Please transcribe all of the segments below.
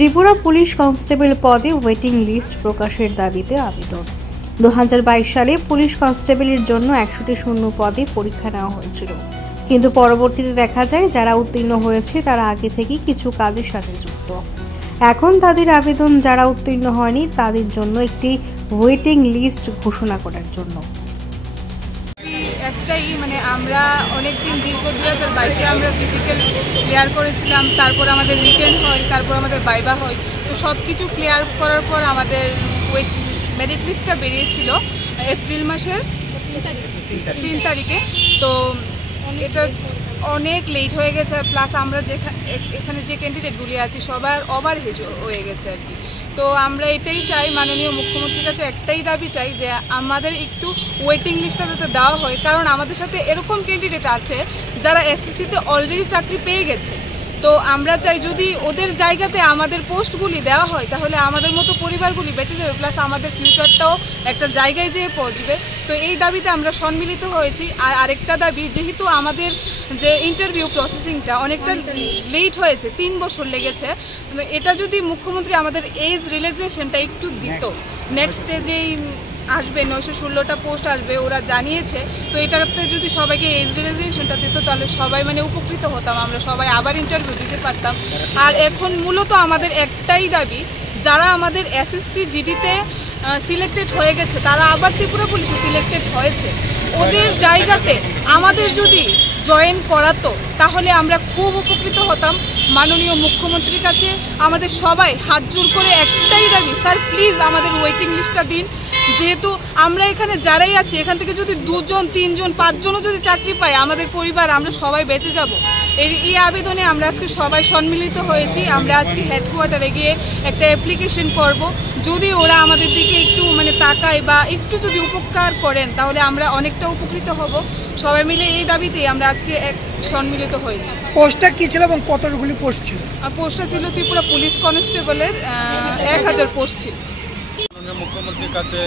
Tripura police constable পদে waiting list প্রকাশের দাবিতে আবেদন। 2022 সালে পুলিশ কনস্টেবলের জন্য 100টি শূন্য পদে পরীক্ষা নেওয়া হয়েছিল, কিন্তু পরবর্তীতে দেখা যায় যারা উত্তীর্ণ হয়েছে তারা আগে থেকেই কিছু কাজের সাথে যুক্ত। এখন তাদের আবেদন যারা উত্তীর্ণ হয়নি তাদের জন্য একটি ওয়েটিং লিস্ট ঘোষণা করার জন্য। একটাই আমরা অনেকদিন দীর্ঘ 2022-এ আমরা ফিজিক্যাল ক্লিয়ার করেছিলাম, তারপর আমাদের রিটেন হয়, তারপর আমাদের ভাইভা হয়। তো সব কিছু ক্লিয়ার করার পর আমাদের মেরিট লিস্টটা বেরিয়েছিল এপ্রিল মাসের 3 তারিখে। তো এটা অনেক লেট হয়ে গেছে, প্লাস আমরা এখানে যে ক্যান্ডিডেটগুলি আছি সবার ওভারহেজ হয়ে গেছে আর কি। তো আমরা এটাই চাই, মাননীয় মুখ্যমন্ত্রীর কাছে একটাই দাবি চাই যে আমাদের একটু ওয়েটিং লিস্টটা যাতে দেওয়া হয়, কারণ আমাদের সাথে এরকম ক্যান্ডিডেট আছে যারা এসএসসিতে অলরেডি চাকরি পেয়ে গেছে। তো আমরা চাই যদি ওদের জায়গাতে আমাদের পোস্টগুলি দেওয়া হয় তাহলে আমাদের মতো পরিবারগুলি বেঁচে যাবে, প্লাস আমাদের ফিউচারটাও একটা জায়গায় যেয়ে পৌঁছবে। তো এই দাবিতে আমরা সম্মিলিত হয়েছি। আর আরেকটা দাবি, যেহেতু আমাদের যে ইন্টারভিউ প্রসেসিংটা অনেকটা লেট হয়েছে, 3 বছর লেগেছে, এটা যদি মুখ্যমন্ত্রী আমাদের এজ রিল্যাক্সেশনটা একটু দিত, নেক্সটে যেই আসবে 916টা পোস্ট আসবে ওরা জানিয়েছে, তো এটাতে যদি সবাইকে এজ রিল্যাক্সেশনটা দিত তাহলে সবাই উপকৃত হতাম, আমরা সবাই আবার ইন্টারভিউ দিতে পারতাম। আর এখন মূলত আমাদের একটাই দাবি, যারা আমাদের এসএসসি জিডিতে সিলেক্টেড হয়ে গেছে তারা আবার ত্রিপুরা পুলিশে সিলেক্টেড হয়েছে, ওদের জায়গাতে আমাদের যদি জয়েন করাতো তাহলে আমরা খুব উপকৃত হতাম। মাননীয় মুখ্যমন্ত্রীর কাছে আমাদের সবাই হাত জোর করে একটাই দাবি, স্যার প্লিজ আমাদের ওয়েটিং লিস্টটা দিন। যেহেতু আমরা এখানে যারাই আছি এখান থেকে যদি 2 জন 3 জন 5 জনও যদি চাকরি পাই, আমাদের পরিবার আমরা সবাই বেঁচে যাব। এই আবেদনে আমরা আজকে সবাই সম্মিলিত হয়েছি। আমরা আজকে হেডকোয়ার্টারে গিয়ে একটা অ্যাপ্লিকেশন করব, যদি ওরা আমাদের দিকে একটু তাকায় বা একটু যদি উপকার করেন তাহলে আমরা অনেকটা উপকৃত হব। সবাই মিলে এই দাবিতেই আমরা আজকে সম্মিলিত হয়েছি। পোস্টটা কি ছিল এবং কতগুলি পোস্ট ছিল? পোস্টটা ছিল ত্রিপুরা পুলিশ কনস্টেবলের 1000 পোস্ট ছিল। মাননীয় মুখ্যমন্ত্রীর কাছে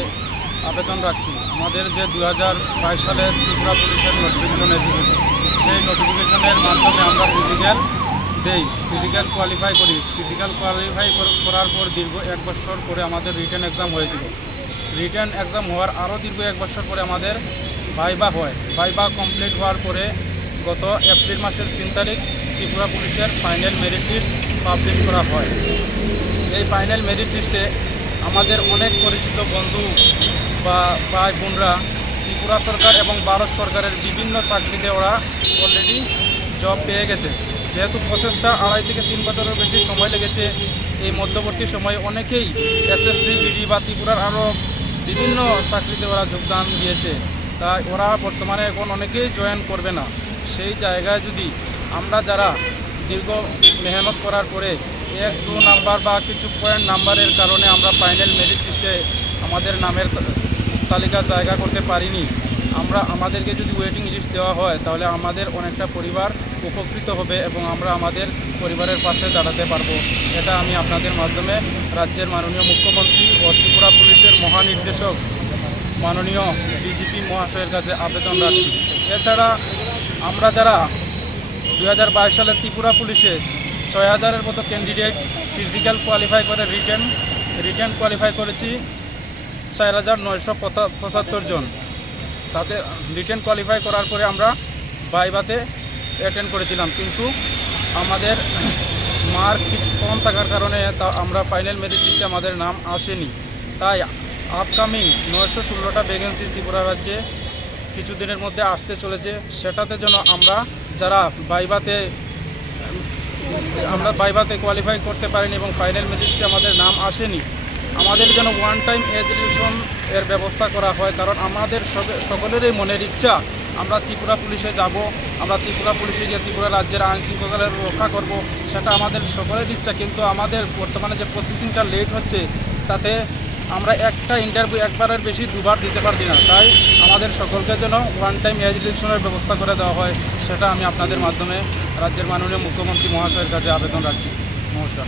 আবেদন রাখছি, আমাদের যে 2022 সালে ত্রিপুরা পুলিশের নোটিফিকেশন এসেছিল, সেই নোটিফিকেশনের মাধ্যমে আমরা ফিজিক্যাল কোয়ালিফাই করি। ফিজিক্যাল কোয়ালিফাই করার পর দীর্ঘ 1 বছর পরে আমাদের রিটেন এক্সাম হয়েছিল। রিটেন এক্সাম হওয়ার আরও দীর্ঘ 1 বছর পরে আমাদের ভাইভা হয়। ভাইভা কমপ্লিট হওয়ার পরে গত এপ্রিল মাসের 3 তারিখ ত্রিপুরা পুলিশের ফাইনাল মেরিট লিস্ট পাবলিশ করা হয়। এই ফাইনাল মেরিট লিস্টে আমাদের অনেক পরিচিত বন্ধু বা ভাই বোনরা ত্রিপুরা সরকার এবং ভারত সরকারের বিভিন্ন চাকরিতে ওরা অলরেডি জব পেয়ে গেছে। যেহেতু প্রসেসটা 2.5 থেকে 3 বছরের বেশি সময় লেগেছে, এই মধ্যবর্তী সময়ে অনেকেই এসএসসি জিডি বা ত্রিপুরার আরও বিভিন্ন চাকরিতে ওরা যোগদান দিয়েছে, তাই ওরা বর্তমানে এখন অনেকেই জয়েন করবে না। সেই জায়গায় যদি আমরা যারা দীর্ঘ মেহনত করার পরে 1-2 নাম্বার বা কিছু পয়েন্ট নাম্বারের কারণে আমরা ফাইনাল মেরিট লিস্টে আমাদের নামের তালিকা জায়গা করতে পারিনি, আমাদেরকে যদি ওয়েটিং লিস্ট দেওয়া হয় তাহলে আমাদের অনেকটা পরিবার উপকৃত হবে এবং আমরা আমাদের পরিবারের পাশে দাঁড়াতে পারবো। এটা আমি আপনাদের মাধ্যমে রাজ্যের মাননীয় মুখ্যমন্ত্রী ও ত্রিপুরা পুলিশের মহানির্দেশক মাননীয় ডিজিপি মহাশয়ের কাছে আবেদন রাখছি। এছাড়া আমরা যারা 2022 সালে ত্রিপুরা পুলিশে 6000-এর মতো ক্যান্ডিডেট ফিজিক্যাল কোয়ালিফাই করে রিটেন কোয়ালিফাই করেছি 4975 জন। তাতে রিটেন কোয়ালিফাই করার পরে আমরা ভাইভাতে অ্যাটেন্ড করেছিলাম, কিন্তু আমাদের মার্ক কিছু কম থাকার কারণে আমরা ফাইনাল মেরিট লিস্টে আমাদের নাম আসেনি। তাই আপকামিং 916টা ভ্যাকেন্সি ত্রিপুরা রাজ্যে কিছুদিনের মধ্যে আসতে চলেছে, সেটাতে যেন আমরা যারা ভাইভাতে কোয়ালিফাই করতে পারিনি এবং ফাইনাল মেরিট লিস্টে আমাদের নাম আসেনি, আমাদের যেন ওয়ান টাইম এজ রিলেশন এর ব্যবস্থা করা হয়। কারণ আমাদের সকলেরই মনের ইচ্ছা আমরা ত্রিপুরা পুলিশে যাব, আমরা ত্রিপুরা পুলিশে গিয়ে ত্রিপুরা রাজ্যের আইন শৃঙ্খলা রক্ষা করব, সেটা আমাদের সকলের ইচ্ছা। কিন্তু আমাদের বর্তমানে যে প্রসেসিংটা লেট হচ্ছে তাতে আমরা একটা ইন্টারভিউ একবারের বেশি 2বার দিতে পারছি না। তাই আমাদের সকলকে যেন ওয়ান টাইম এজ রিলেশনের ব্যবস্থা করে দেওয়া হয়, সেটা আমি আপনাদের মাধ্যমে রাজ্যের মাননীয় মুখ্যমন্ত্রী মহাশয়ের কাছে আবেদন রাখছি। নমস্কার।